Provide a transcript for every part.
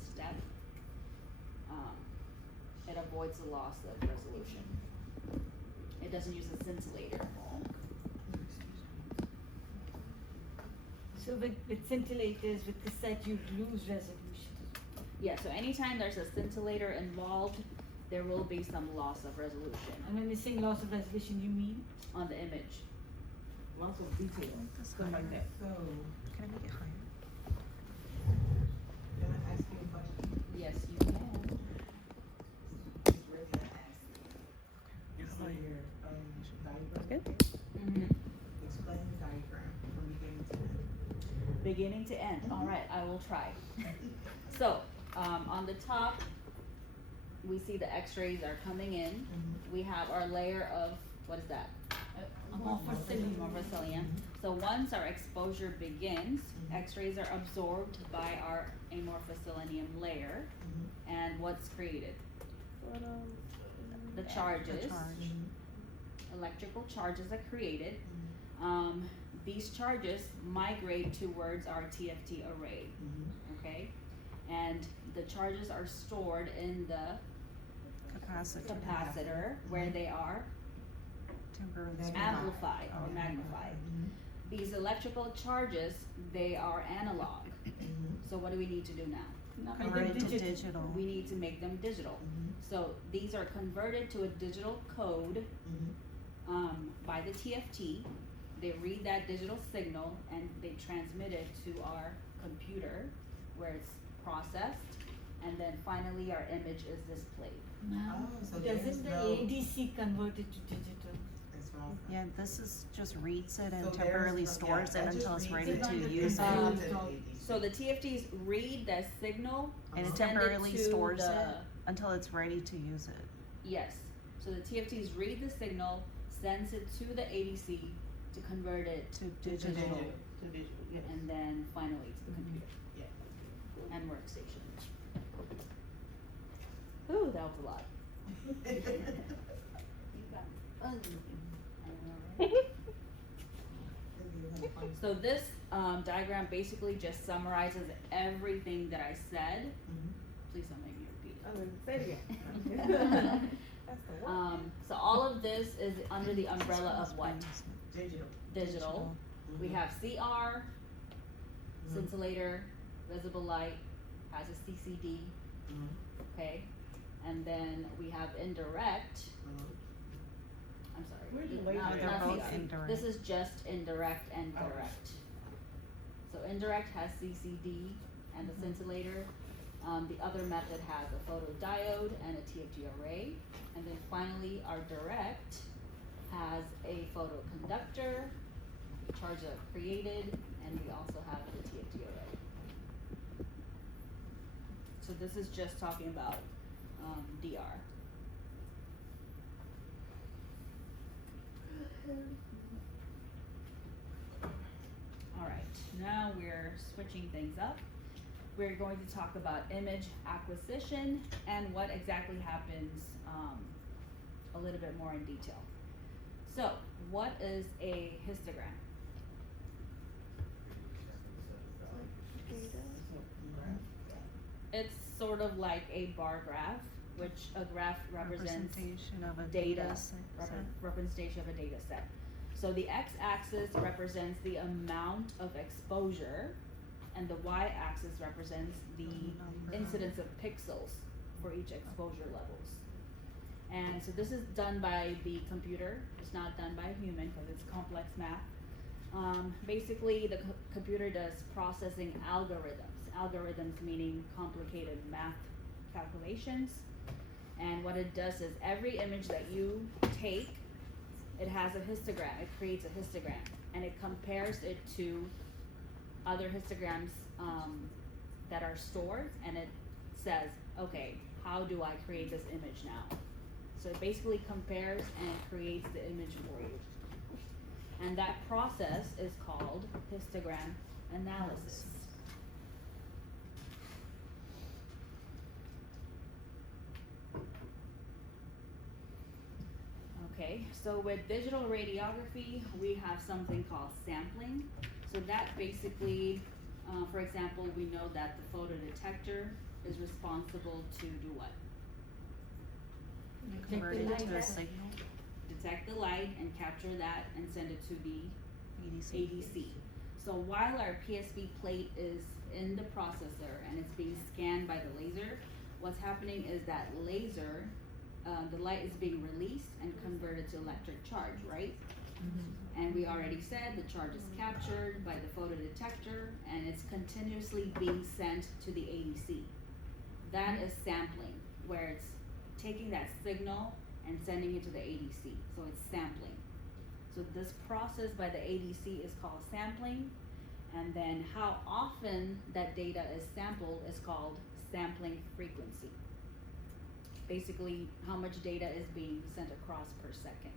step. It avoids the loss of resolution. It doesn't use a scintillator. So with scintillators, with cassette, you lose resolution. Yeah, so anytime there's a scintillator involved, there will be some loss of resolution And when you saying loss of resolution, you mean? on the image. Lots of detail. Stuff like that. So, Can I make it higher? can I ask you a question? Yes, you can. It's ready to ask you. It's on your, diagram. Good. Mm-hmm. Explain the diagram from beginning to end. Beginning to end. All right, I will try. So, on the top, we see the x-rays are coming in. We have our layer of, what is that? Amorphocilium. So once our exposure begins, x-rays are absorbed by our amorphocilium layer. And what's created? The charges. Electrical charges are created. These charges migrate towards our TFT array, okay? And the charges are stored in the capacitor where they are Temporarily amplified or magnified. These electrical charges, they are analog. So what do we need to do now? converted to digital. We need to make them digital. So these are converted to a digital code by the TFT. They read that digital signal and they transmit it to our computer where it's processed, and then finally our image is displayed. Now, so there's doesn't the no- ADC convert it to digital? That's wrong. Yeah, this is just reads it and So there's temporarily no- stores yeah, it that until just it's reads ready it to and use then it. sends it to ADC. So the TFTs read that signal, And it send it temporarily to stores the- it until it's ready to use it. yes. So the TFTs read the signal, sends it to the ADC to convert it, To To digital. digital, yes. and then finally to the computer Yeah. and workstation. Ooh, that was a lot. So this diagram basically just summarizes everything that I said. Please don't make me repeat it. Say it again. That's the word. So all of this is under the umbrella of what? Digital. Digital. We have CR, scintillator, visible light, has a CCD, okay? And then we have indirect. I'm sorry. Where's the not- laser? They're not both CR. indirect. This is just indirect and direct. So indirect has CCD and the scintillator. The other method has a photodiode and a TFT array. And then finally, our direct has a photoconductor, charges are created, and we also have the TFT array. So this is just talking about DR. Alright, now we're switching things up. We're going to talk about image acquisition and what exactly happens a little bit more in detail. So, what is a histogram? It's sort of like a bar graph, which a graph represents Representation of a data, set. representation of a data set. So the x-axis represents the amount of exposure, and the y-axis represents the incidence of pixels for each exposure levels. And so this is done by the computer. It's not done by a human because it's complex math. Basically, the computer does processing algorithms. Algorithms meaning complicated math calculations. And what it does is every image that you take, it has a histogram. It creates a histogram, and it compares it to other histograms that are stored, and it says, okay, how do I create this image now? So it basically compares and creates the image for you. And that process is called histogram analysis. Okay, so with digital radiography, we have something called sampling. So that basically For example, we know that the photodetector is responsible to do what? Convert it to a light. signal. Detect the light and capture that and send it to the ADC. ADC. So while our PSV plate is in the processor and it's being scanned by the laser, what's happening is that laser, the light is being released and converted to electric charge, right? And we already said the charge is captured by the photodetector and it's continuously being sent to the ADC. That is sampling, where it's taking that signal and sending it to the ADC. So it's sampling. So this process by the ADC is called sampling, and then how often that data is sampled is called sampling frequency. Basically, how much data is being sent across per second.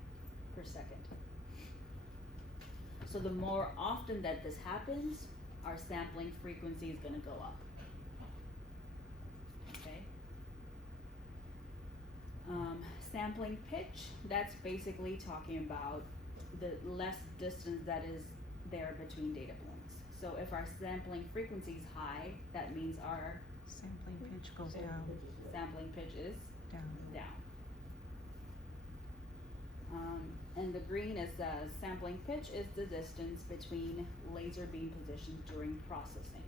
So the more often that this happens, our sampling frequency is gonna go up. Okay? Sampling pitch, that's basically talking about the less distance that is there between data points. So if our sampling frequency is high, that means our Sampling pitch goes down. sampling pitch is Down. down. And the green is the sampling pitch is the distance between laser beam positions during processing.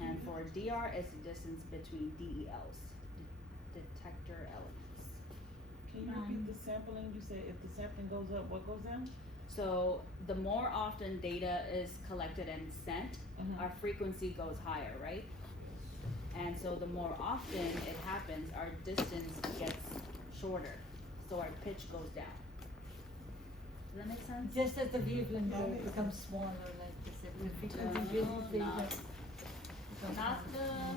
And for DR, it's the distance between DELs, detector elements. Can you repeat the sampling? You said if the sampling goes up, what goes down? So the more often data is collected and sent, our frequency goes higher, right? And so the more often it happens, our distance gets shorter, so our pitch goes down. Does that make sense? Just as the wavelength becomes smaller, like you said, the frequency really big, not- becomes Not smaller.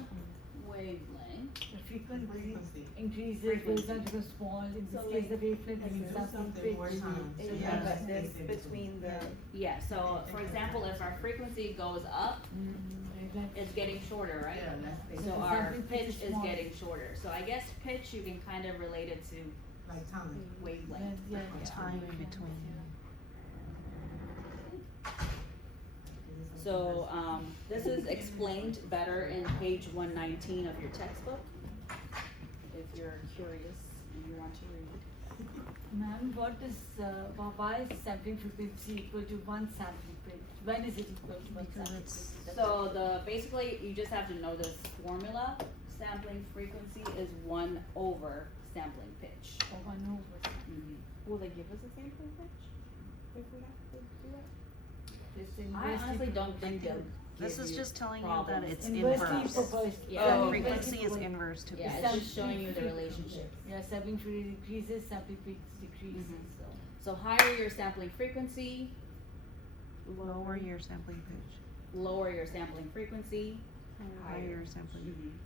the wavelength. The frequency Frequency. increases, Frequency. wavelength becomes small, in this So case, like- the wavelength Like becomes do something something big. more times. Yeah. So you have But space this in between the, Yeah, so for example, if our frequency goes up, Wavelength. it's getting shorter, right? Yeah, less space. So The our sampling pitch pitch is is smaller. getting shorter. So I guess pitch you can kind of relate it to Like time. wavelength. Yeah. Time in between. So this is explained better in page 119 of your textbook, if you're curious and you want to read. Ma'am, what is, why is sampling frequency equal to one sampling pitch? When is it equal to one Because sampling it's- pitch? So basically you just have to know this formula. Sampling frequency is 1 over sampling pitch. Or one over. Will they give us a sampling pitch if we have to do that? It's I inversely honestly don't think they'll This give is you just telling you problems. that it's Inversely inverse. proportional. Yeah. The Oh, frequency is inversely inverse to Yeah, pitch. it's just showing you the relationship. Yeah, sampling frequency increases, sampling pitch decreases, Mhm. so. So higher your sampling frequency, Lower your sampling pitch. lower your sampling frequency. Higher your sampling.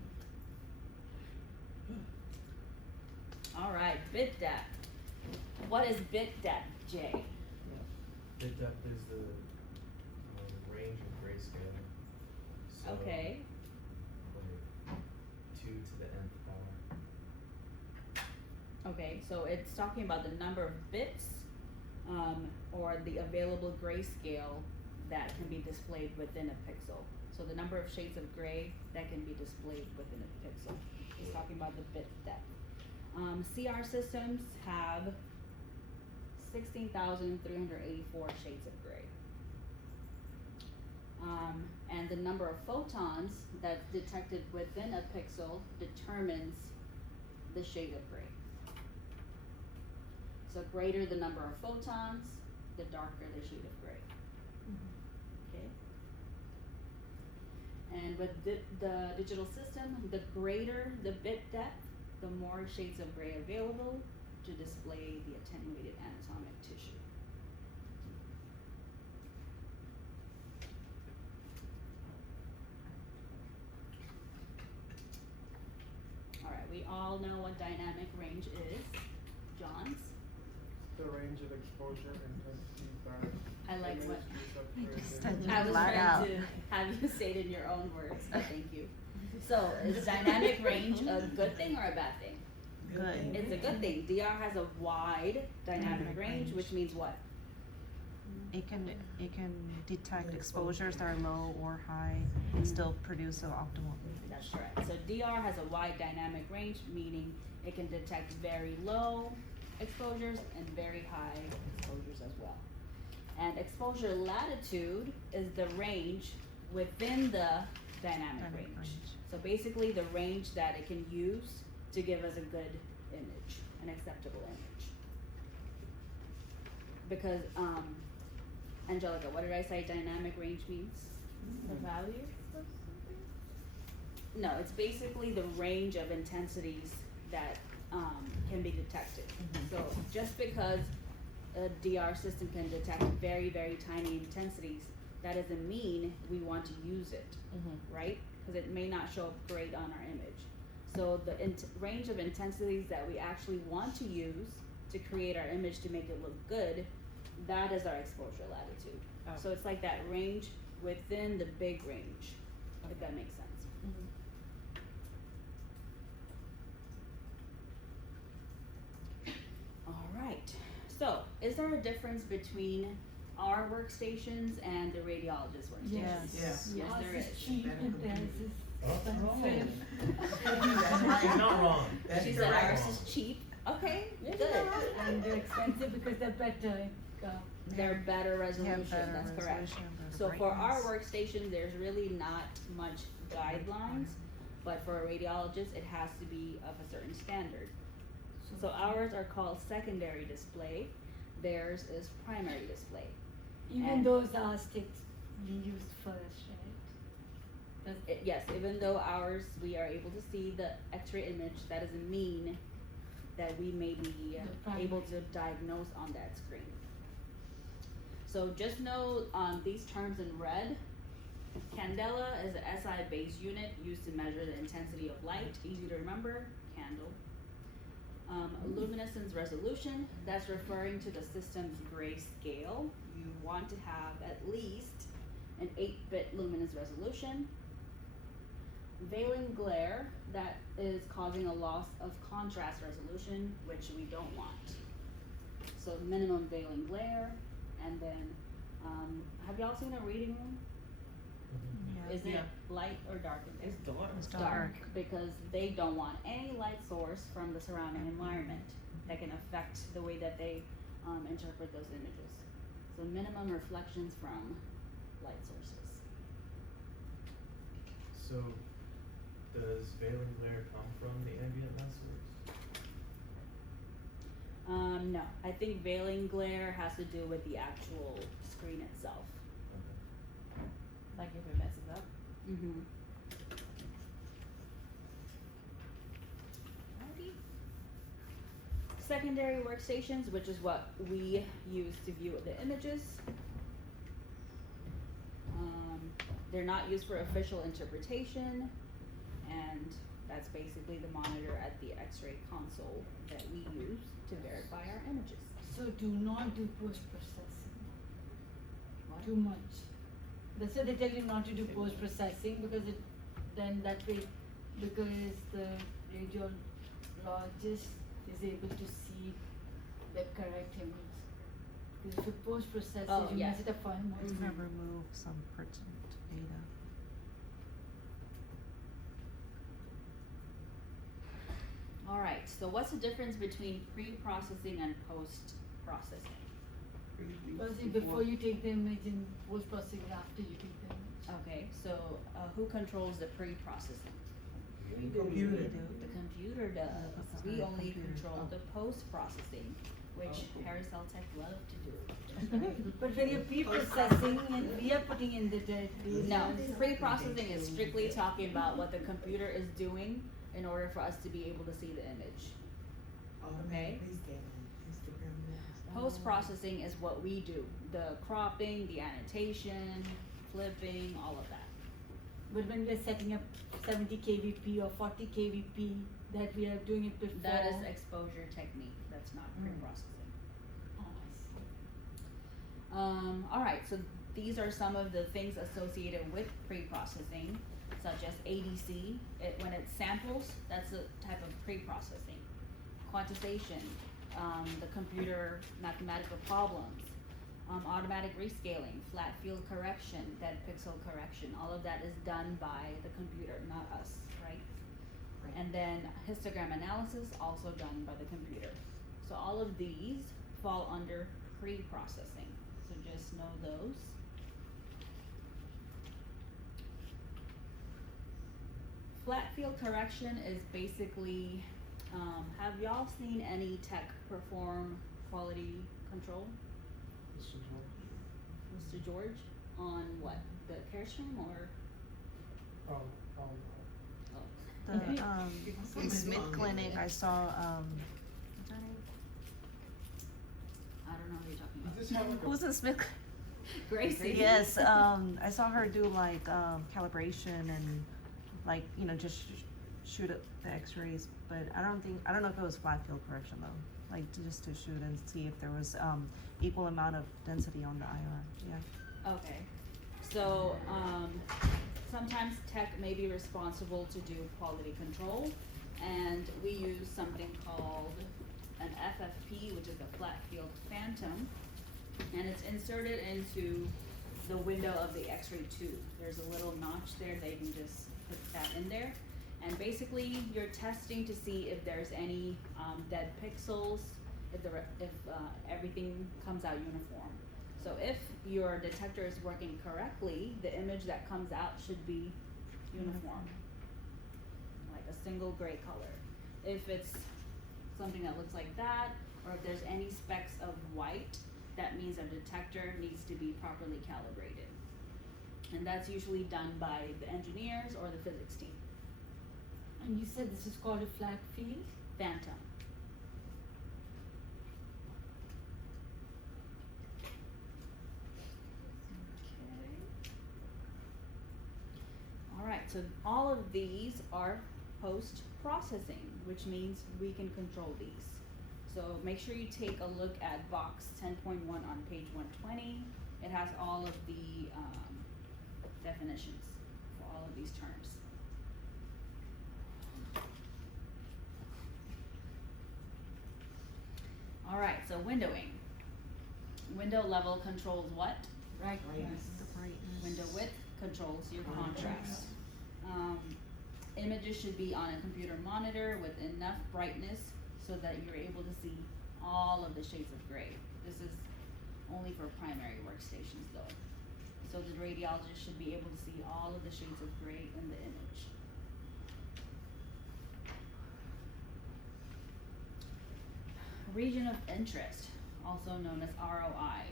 Alright, bit depth. What is bit depth, Jay? Bit depth is the range of grayscale. So, Okay, like 2 to the nth power. okay, so it's talking about the number of bits, or the available grayscale that can be displayed within a pixel. So the number of shades of gray that can be displayed within a pixel. It's talking about the bit depth. CR systems have 16,384 shades of gray. And the number of photons that's detected within a pixel determines the shade of gray. So greater the number of photons, the darker the shade of gray. Okay. And with the digital system, the greater the bit depth, the more shades of gray available to display the attenuated anatomic tissue. Alright, we all know what dynamic range is. John's? The range of exposure intensity by I like the what ministries of He creative just said energy. I was Flat trying out. to have you say it in your own words, so thank you. So, is dynamic range a good thing or a bad thing? Good. It's a good thing. DR has a wide dynamic range, which means what? it can detect exposures that are low or high and still produce an optimal image. That's correct. So DR has a wide dynamic range, meaning it can detect very low exposures and very high exposures as well. And exposure latitude is the range within the dynamic Dynamic range. range. So basically the range that it can use to give us a good image, an acceptable image. Because, Angelica, what did I say dynamic range means? The value of something? No, it's basically the range of intensities that can be detected. So just because a DR system can detect very, very tiny intensities, that doesn't mean we want to use it, right? Because it may not show up great on our image. So the range of intensities that we actually want to use to create our image to make it look good, that is our exposure latitude. Oh. So it's like that range within the big range, if that makes sense. Alright, so is there a difference between our workstations and the radiologist workstations? Yes. Yes, there Yours is. is cheap and theirs is expensive. That's right. You're not wrong. That's She said correct. ours is cheap, okay, Yeah, good. And they're expensive because they're better. They're better resolution, better that's correct. resolution, better So for our brightness. workstation, there's really not much guidelines, but for a radiologist, it has to be of a certain standard. So ours are called secondary display, theirs is primary display. Even And- those are sticks we use first, right? Yes, even though ours, we are able to see the x-ray image, that doesn't mean that we may be primary. able to diagnose on that screen. So just know, these terms in red, candela is a SI base unit used to measure the intensity of light, easy to remember, candle. Luminescence resolution, that's referring to the system's gray scale. You want to have at least an 8-bit luminance resolution. Veiling glare, that is causing a loss of contrast resolution, which we don't want. So minimum veiling glare, and then, have y'all seen a reading room? Yeah. Is it Yeah. light or dark in there? It's dark. It's Dark, dark. because they don't want any light source from the surrounding environment that can affect the way that they interpret those images. So minimum reflections from light sources. So, does veiling glare come from the ambient light source? No, I think veiling glare has to do with the actual screen itself. Okay. Like if it messes up. Mm-hmm. Secondary workstations, which is what we use to view the images. They're not used for official interpretation, and that's basically the monitor at the X-ray console that we use to verify our images. So do not do post-processing. What? Too much. That's why they tell you not to do post-processing because then that way, because the radiologist is able to see the correct image. Because if you post-process Oh, it, you yes. mess it up far more. It's gonna remove some pertinent data. Alright, so what's the difference between pre-processing and post-processing? Because before you take the image and post-processing after you take the image. Okay, so who controls the pre-processing? Computer. The computer does. because We we're a only computer. control the post-processing, which Paracel Tech love to do. But when you're pre-processing and we are putting in the data. No, pre-processing is strictly talking about what the computer is doing in order for us to be able to see the image. Okay. Post-processing is what we do, the cropping, the annotation, flipping, all of that. But when we're setting up 70 kVp or 40 kVp, that we are doing it before. That is exposure technique, that's not pre-processing. Oh, Alright, so these are some of the things associated with pre-processing, such as ADC. When it samples, that's a type of pre-processing. Quantization, the computer mathematical problems. Automatic rescaling, flat field correction, dead pixel correction, all of that is done by the computer, not us, right? Right. And then histogram analysis, also done by the computer. So all of these fall under pre-processing, so just know those. Flat field correction is basically, have y'all seen any tech perform quality control? Mr. George, on what, the care stream or? Oh, Oh. The, in Smith Clinic, I saw, what's her name? I don't know who you're talking about. Does this have like a- Who's in Smith? Gracie. Yes, I saw her do like, calibration and like, you know, just shoot up the x-rays, but I don't know if it was flat field correction though. Like just to shoot and see if there was, equal amount of density on the IR, yeah. Okay, so, sometimes tech may be responsible to do quality control, and we use something called an FFP, which is a flat field phantom, and it's inserted into the window of the x-ray tube. There's a little notch there, they can just put that in there, and basically you're testing to see if there's any, dead pixels, if everything comes out uniform. So if your detector is working correctly, the image that comes out should be uniform, like a single gray color. If it's something that looks like that, or if there's any specks of white, that means a detector needs to be properly calibrated. And that's usually done by the engineers or the physics team. And you said this is called a flat field? Phantom. Alright, so all of these are post-processing, which means we can control these. So make sure you take a look at box 10.1 on page 120. It has all of the definitions for all of these terms. Alright, so windowing. Window level controls what? Brightness. The brightness. Window width controls your contrast. Images should be on a computer monitor with enough brightness so that you're able to see all of the shades of gray. This is only for primary workstations though. So the radiologist should be able to see all of the shades of gray in the image. Region of interest, also known as ROI.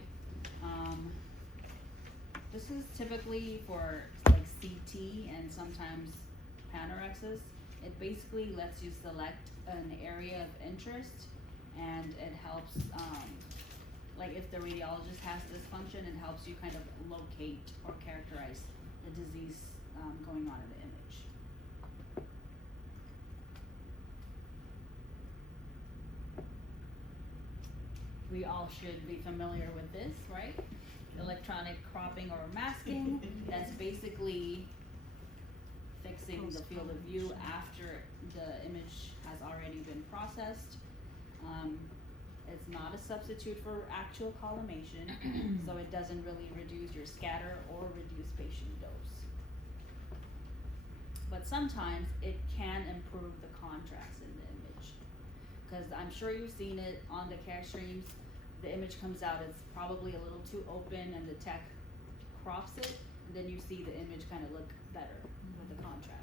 This is typically for like CT and sometimes panorexis. It basically lets you select an area of interest, and it helps, like if the radiologist has this function, it helps you kind of locate or characterize the disease going on in the image. We all should be familiar with this, right? Electronic cropping or masking, that's basically fixing the field of view after the image has already been processed. It's not a substitute for actual collimation, so it doesn't really reduce your scatter or reduce patient dose. But sometimes it can improve the contrast in the image. Cause I'm sure you've seen it on the CAD streams, the image comes out, it's probably a little too open and the tech crops it, and then you see the image kind of look better with the contrast.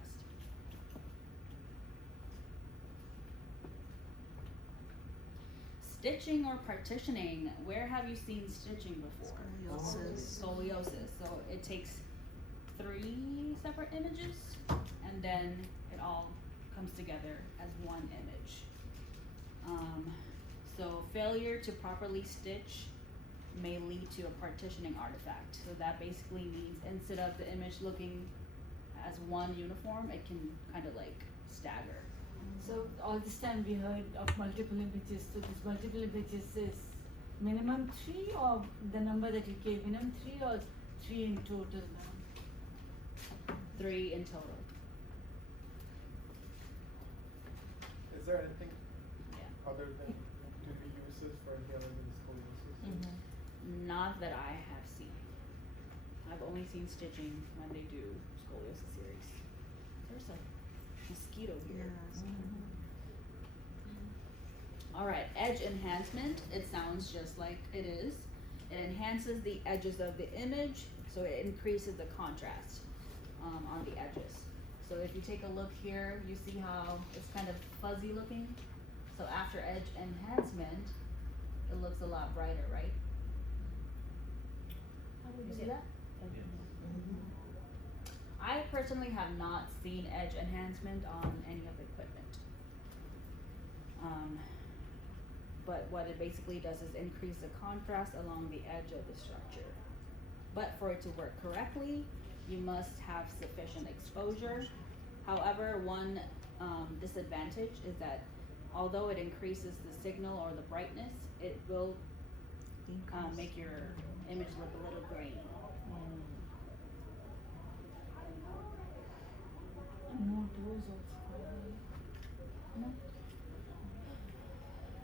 Stitching or partitioning, where have you seen stitching before? Scoliosis. Scoliosis, so it takes 3 separate images, and then it all comes together as one image. So failure to properly stitch may lead to a partitioning artifact. So that basically means instead of the image looking as one uniform, it can kind of like stagger. So all this time we heard of multiple images, so this multiple images is minimum 3 or the number that you gave, minimum 3 or 3 in total now? 3 in total. Is there anything Yeah. other than to be uses for healing and scoliosis? Not that I have seen. I've only seen stitching when they do scoliosis series. There's a mosquito here. Alright, edge enhancement. It sounds just like it is. It enhances the edges of the image, so it increases the contrast on the edges. So if you take a look here, you see how it's kind of fuzzy looking? So after edge enhancement, it looks a lot brighter, right? You see that? I personally have not seen edge enhancement on any of the equipment. But what it basically does is increase the contrast along the edge of the structure. But for it to work correctly, you must have sufficient exposure. However, one disadvantage is that although it increases the signal or the brightness, it will make your image look a little grainy. More doors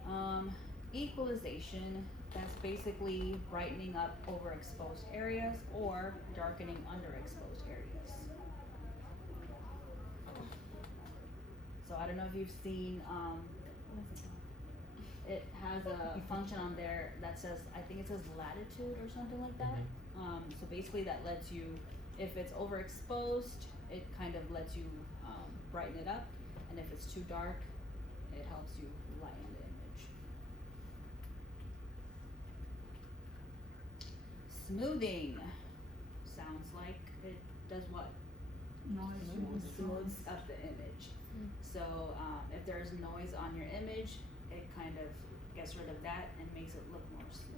also. Equalization, that's basically brightening up overexposed areas or darkening underexposed areas. So I don't know if you've seen, it has a function on there that says, I think it says latitude or something like that. So basically that lets you, if it's overexposed, it kind of lets you brighten it up, and if it's too dark, it helps you lighten the image. Smoothing sounds like it does what? Smooths up the image. So if there's noise on your image, it kind of gets rid of that and makes it look more smooth.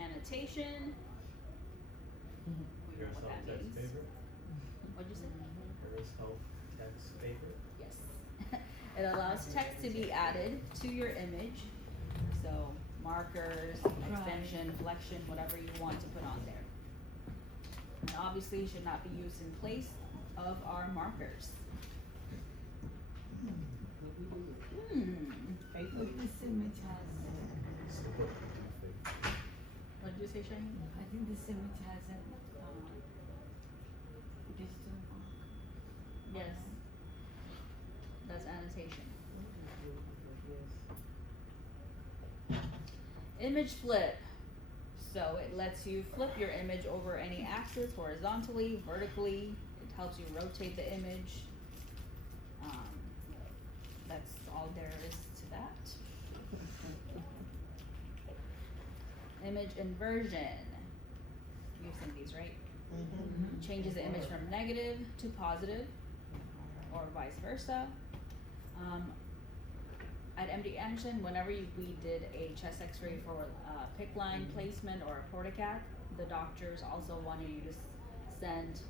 Annotation. We know Harris what Health that text means. favorite? What'd you say? Harris Health text favorite? Yes. It allows text to be added to your image. So markers, extension, flexion, whatever you want to put on there. And obviously should not be used in place of our markers. But this image has, So what do you think? What did you say, Shani? I think this image has a digital mark. Yes. That's annotation. Image flip. So it lets you flip your image over any axis, horizontally, vertically. It helps you rotate the image. That's all there is to that. Image inversion. You've seen these, right? Changes the image from negative to positive, or vice versa. At MD Anderson, whenever we did a chest x-ray for PICC line placement or a portacat, the doctors also wanted you to send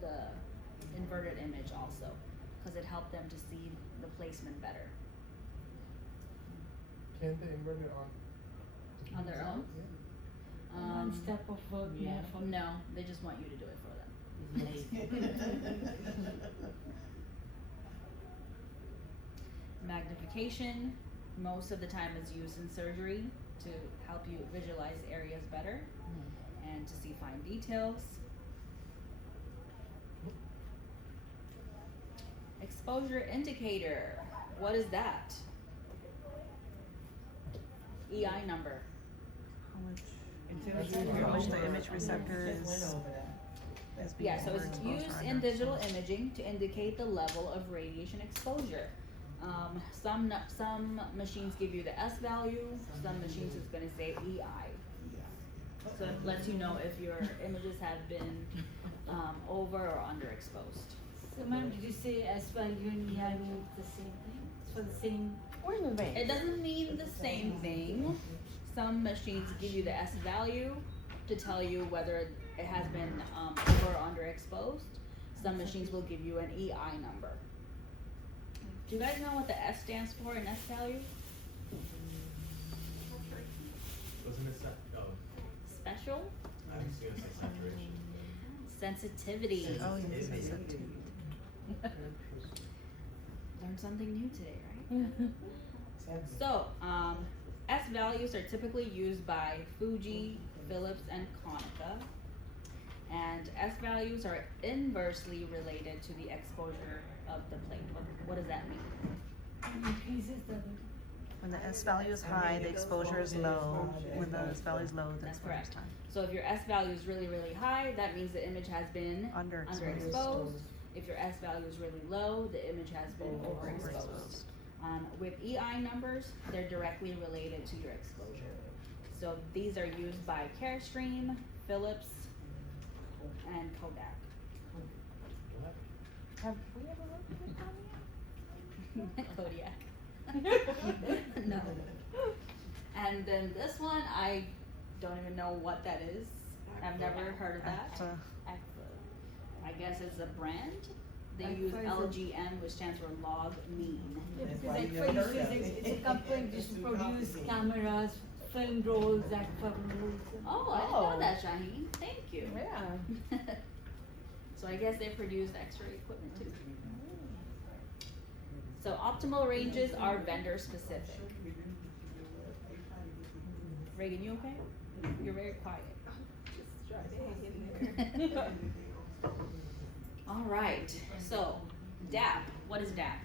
the inverted image also, because it helped them to see the placement better. Can't they invert it On their own? One step of work more for No, they just want you to do it for them. Magnification, most of the time is used in surgery to help you visualize areas better and to see fine details. Exposure indicator, what is that? EI number. How much the image receptor is being Yeah, so it's overexposed used or in digital underexposed. imaging to indicate the level of radiation exposure. Some machines give you the S value, some machines is gonna say EI. So it lets you know if your images have been over or underexposed. So ma'am, did you say S value and EI mean the same thing? It's for the same, It doesn't mean the same thing. Some machines give you the S value to tell you whether it has been over or underexposed. Some machines will give you an EI number. Do you guys know what the S stands for in S value? Wasn't it oh, Special? I was gonna say saturation. sensitivity. Oh, yeah, Sensitivity. sensitivity. Learned something new today, right? So, S values are typically used by Fuji, Philips, and Konica. And S values are inversely related to the exposure of the plate. What does that mean? Increases the. When the S value is high, the exposure is low. When the S value is low, the That's exposure is correct. high. So if your S value is really, really high, that means the image has been Underexposed. underexposed. If your S value is really low, the image has been overexposed. Overexposed. With EI numbers, they're directly related to your exposure. So these are used by Carestream, Philips, and Kodak. What? Have we ever worked with Kodiak. No. And then this one, I don't even know what that is. I've never heard of that. I guess it's a brand. They use LGM, which stands for log mean. Yeah, because Agfa it's a company that produce cameras, film rolls, Agfa rolls. Oh, I didn't know that, Shaheen. Thank you. Yeah. So I guess they produce X-ray equipment too. So optimal ranges are vendor specific. Reagan, you okay? You're very quiet. All right. So DAP. What is DAP?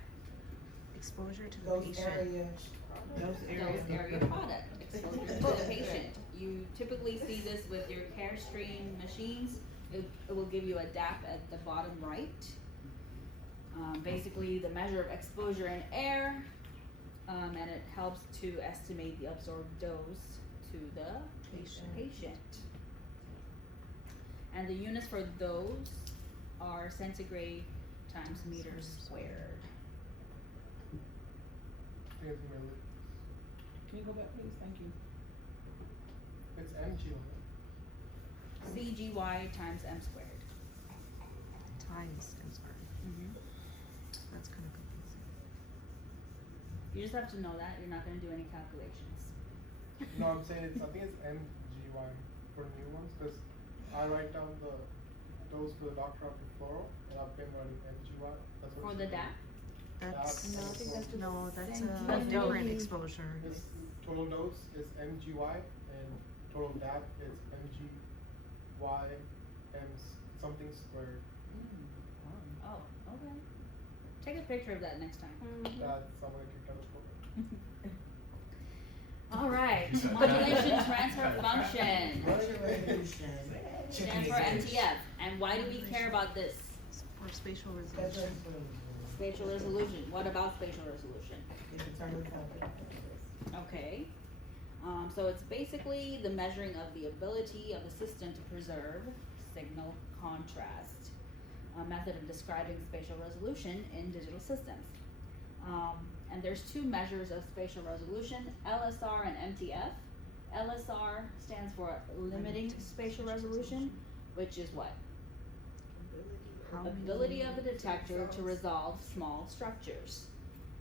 Exposure to the Those patient. areas. Those area product exposure to the patient. You typically see this with your Carestream machines. It will give you a DAP at the bottom right. Basically the measure of exposure in air, and it helps to estimate the absorbed dose to the patient. And the units for those are centigrade times meters squared. Here's milliliters. Can you go back, please? Thank you. It's mg. CGY times M squared. Times M squared. That's kind of confusing. You just have to know that. You're not going to do any calculations. No, I'm saying I think it's mgy for new ones because I write down the dose for the doctor after fluoro, and I've been running mgy. That's what For it's the doing. DAP? That's No, I think that's that's centigrade. a different exposure. This total dose is mgy, and total DAP is mgy something squared. Oh, okay. Take a picture of that next time. That's someone that kicked out of school. All right. Modulation transfer function Resolution. stands for MTF. And why do we care about this? For spatial That's resolution. Spatial resolution. What about spatial resolution? It determines how Okay. So it's basically the measuring of the ability of the system to preserve signal contrast. A method of describing spatial resolution in digital systems. And there's two measures of spatial resolution, LSR and MTF. LSR stands for limiting spatial resolution, which is what? How Ability many- of the detector to resolve small structures.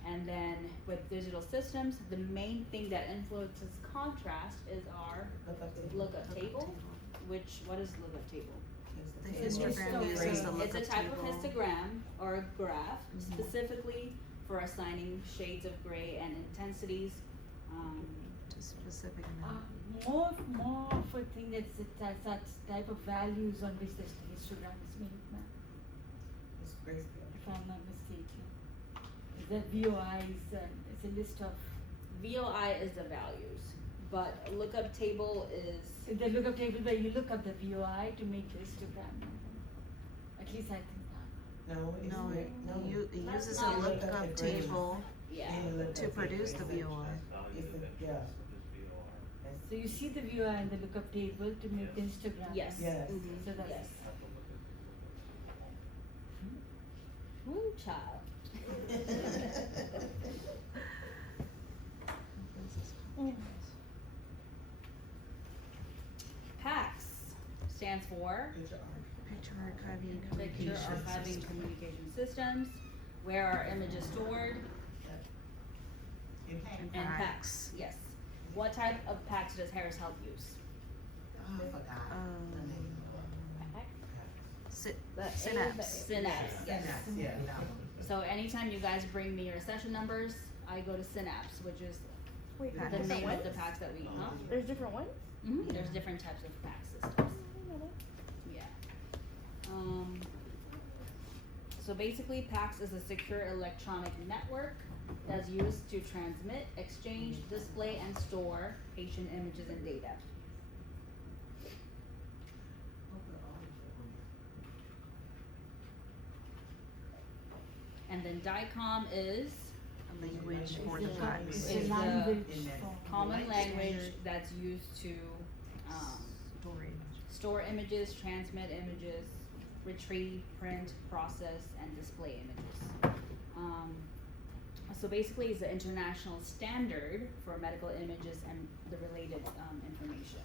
And then with digital systems, the main thing that influences contrast is our lookup table, what is lookup table? The It's histogram just uses the It's lookup a type table. of histogram or a graph specifically for assigning shades of gray and intensities. To specific amount. More of a thing that's such type of values on which the histogram is made, ma'am, It's grayscale. if I'm not mistaken. The VOI is it's a list of, VOI is the values, but lookup table is, the lookup table where you look up the VOI to make the histogram. At least I think that. No, it's No, no. it That's uses not a lookup lookup table. table yeah. And you look to at the produce the grayscale. VOI. It's the, yeah. So you see the VOI in the lookup table to make the histogram. Yes. Yes. So that's. Yes. Woo, child. PACS stands for Picture archiving Picture Archiving Communication Systems, where are images stored? In PACS, yes. What type of PACS does Harris Health use? I forgot the name. Synapse. Synapse, yes. Yeah, that one. So anytime you guys bring me your session numbers, I go to Synapse, which is Wait, the there's different name ones? of the packs that we, huh? There's different ones? There's different types of pack systems. I didn't know that. Yeah. So basically, PACS is a secure electronic network that's used to transmit, exchange, display, and store patient images and data. And then DICOM is A language for the It's a- fax. it's Is a the language in that form. common language that's used to Storage. store images, transmit images, retrieve, print, process, and display images. So basically, it's an international standard for medical images and the related information.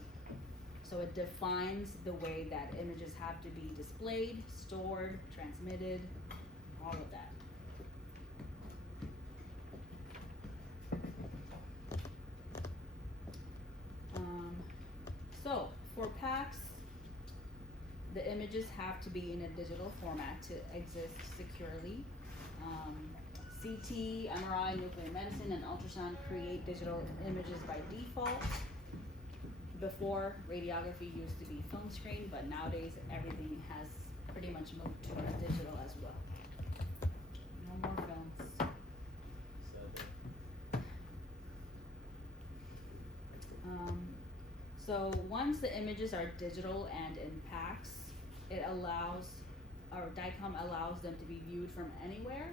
So it defines the way that images have to be displayed, stored, transmitted, all of that. So for PACS, the images have to be in a digital format to exist securely. CT, MRI, nuclear medicine, and ultrasound create digital images by default. Before, radiography used to be film screen, but nowadays everything has pretty much moved to digital as well. No more films. So once the images are digital and in PACS, it allows, or DICOM allows them to be viewed from anywhere,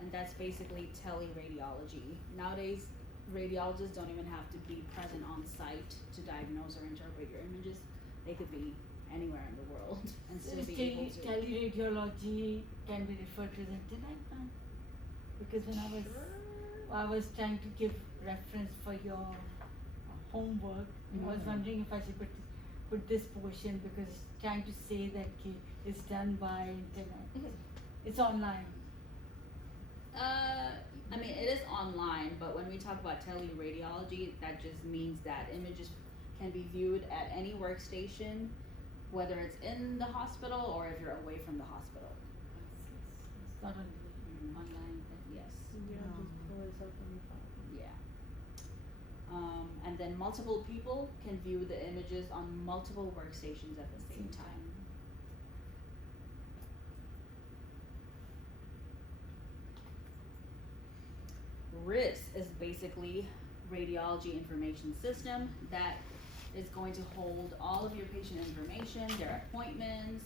and that's basically teleradiology. Nowadays, radiologists don't even have to be present on site to diagnose or interpret your images. They could be anywhere in the world and still be able to. Teleradiology can be referred to as DICOM, because when I was trying to give reference for your homework, I was wondering if I should put this portion, because it's trying to say that it's done by internet. It's online. I mean, it is online, but when we talk about teleradiology, that just means that images can be viewed at any workstation, whether it's in the hospital or if you're away from the hospital. It's not only online. Yes. You don't just pull this up on your phone. Yeah. And then multiple people can view the images on multiple workstations at the same time. RIS is basically radiology information system that is going to hold all of your patient information, their appointments,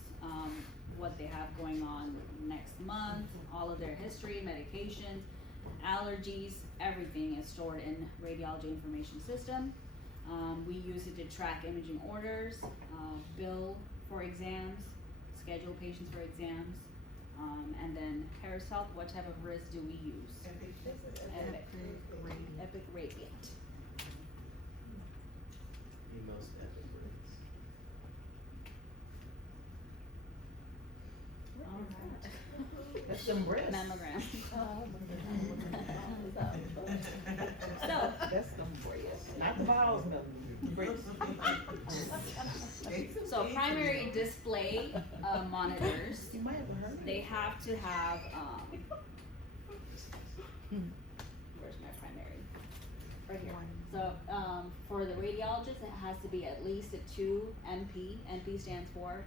what they have going on next month, all of their history, medications, allergies, everything is stored in radiology information system. We use it to track imaging orders, bill for exams, schedule patients for exams, and then Harris Health, what type of RIS do we use? Epic Radiant. The most epic words. Alright. That's some breasts. Mammogram. So. That's some breasts, not the balls, the breasts. So primary display monitors, You might have heard. they have to have, where's my primary? Right here. So, for the radiologist, it has to be at least a 2 MP. MP stands for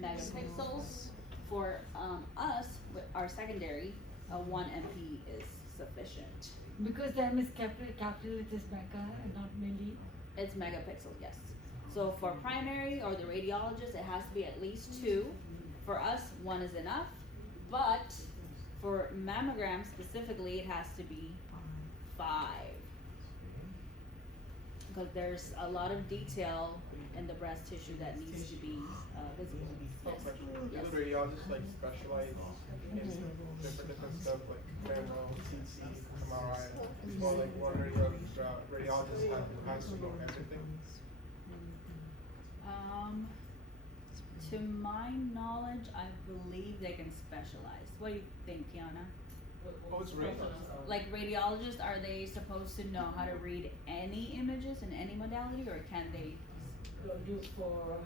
megapixels. For us, with our secondary, a 1 MP is sufficient. Because the M is capital, it is mega and not milli. It's megapixel, yes. So for primary or the radiologist, it has to be at least 2. For us, 1 is enough. But for mammogram specifically, it has to be 5. Because there's a lot of detail in the breast tissue that needs to be visible. Yes. Yes. Do radiologists like specialize in different stuff like mammo, CT, MRI, or like one radiologist has to know everything? To my knowledge, I believe they can specialize. What do you think, Kiana? Oh, it's right. Like radiologists, are they supposed to know how to read any images in any modality, or can they? Do for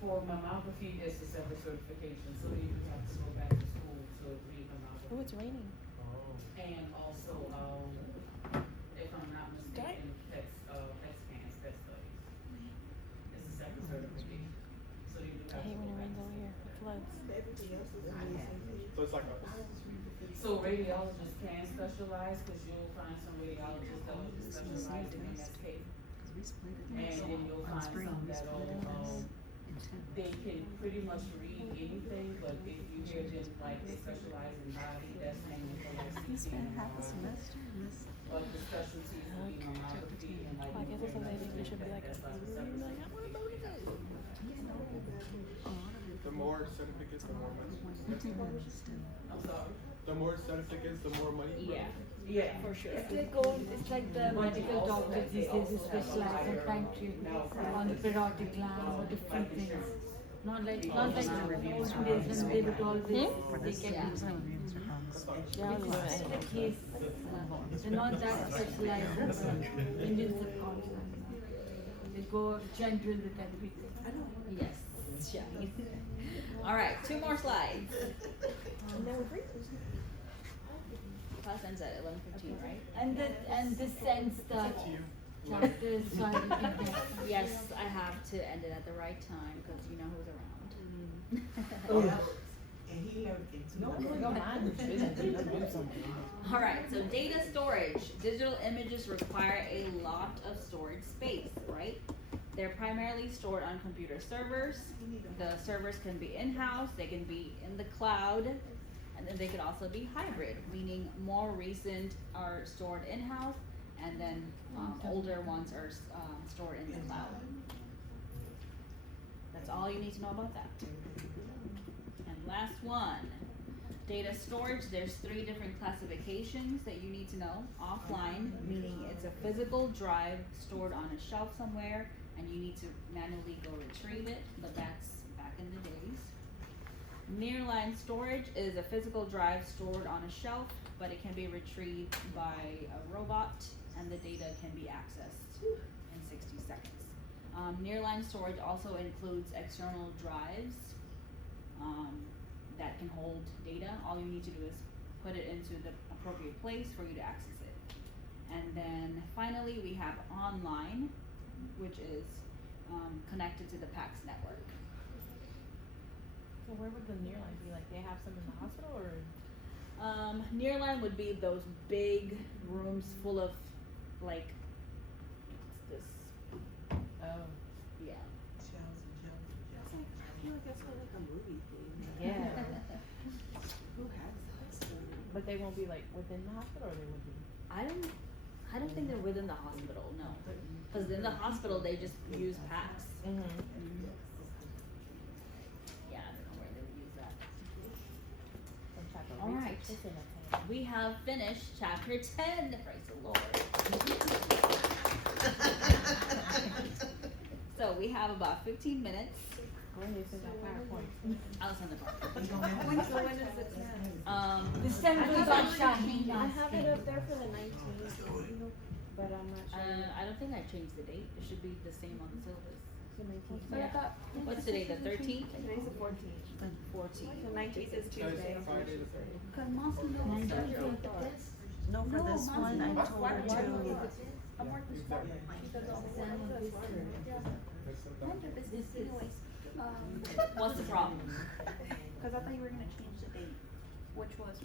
For mammography, there's a separate certification, so you have to go back to school to read mammography. Oh, it's raining. Oh. And also, if I'm not mistaken, PET scans, PET studies. It's a separate certification, so you do I have to hate go when it back rains to over school. here. It floods. So it's like a. So radiologists can specialize, cause you'll find some radiologists that will specialize in MSK. We split it. And then you'll On find spring, some we that'll, split it in 10. they can pretty much read anything, but if you hear them like they specialize in body, that's mainly for like We CT spent and half a MRI. semester in this. But the specialties will be mammography and like. Well, I guess it's something nuclear you should be like, medicine, that's a separate like, I wanna go to this. The more certificates, the more money. I'm sorry. The more certificates, the more money. Yeah, Yeah. for sure. It's like going, it's like the medical doctors these days who specialize in trying to on the parotid gland or different things. Not like olden days when they would always, they Yeah. kept Yeah, I was because doing the case, they're not that specialized in the Indian subcontinent. They go general with everything. Yes, Shaggy. Alright, 2 more slides. Class ends at 11:15, right? And this sense that chapters so you can get. Yes, I have to end it at the right time, cause you know who's around. And he learned Alright, so data storage. Digital images require a lot of storage space, right? They're primarily stored on computer servers. The servers can be in-house, they can be in the cloud, and then they could also be hybrid, meaning more recent are stored in-house, and then older ones are stored in the cloud. That's all you need to know about that. And last one, data storage. There's 3 different classifications that you need to know. Offline, meaning it's a physical drive stored on a shelf somewhere, and you need to manually go retrieve it, but that's back in the days. Nearline storage is a physical drive stored on a shelf, but it can be retrieved by a robot, and the data can be accessed in 60 seconds. Nearline storage also includes external drives that can hold data. All you need to do is put it into the appropriate place for you to access it. And then finally, we have online, which is connected to the PACS network. So where would the nearline be? Like, they have some in the hospital or? Nearline would be those big rooms full of like this. Oh. Yeah. I feel like that's like a movie thing. Yeah. Who has that? But they won't be like within the hospital, or they would be? I don't think they're within the hospital, no. Cause in the hospital, they just use PACS. Mm-hmm. Yeah, I don't know where they would use that. Some type of All right. research. It's in a tank. We have finished chapter 10, praise the Lord. So we have about 15 minutes. When is in that PowerPoint? I'll send the PowerPoint. When is it? This time goes on Shaheen. I have it up there for the 19th, but I'm not sure. I don't think I changed the date. It should be the same on the syllabus. The 19th. But I thought, what's today, the 13th? Today's the 14th. 14th. The 19th is Tuesday. Friday the 30th. No, for this one, I told her to. What's the problem? Because I thought you were gonna change the date, which was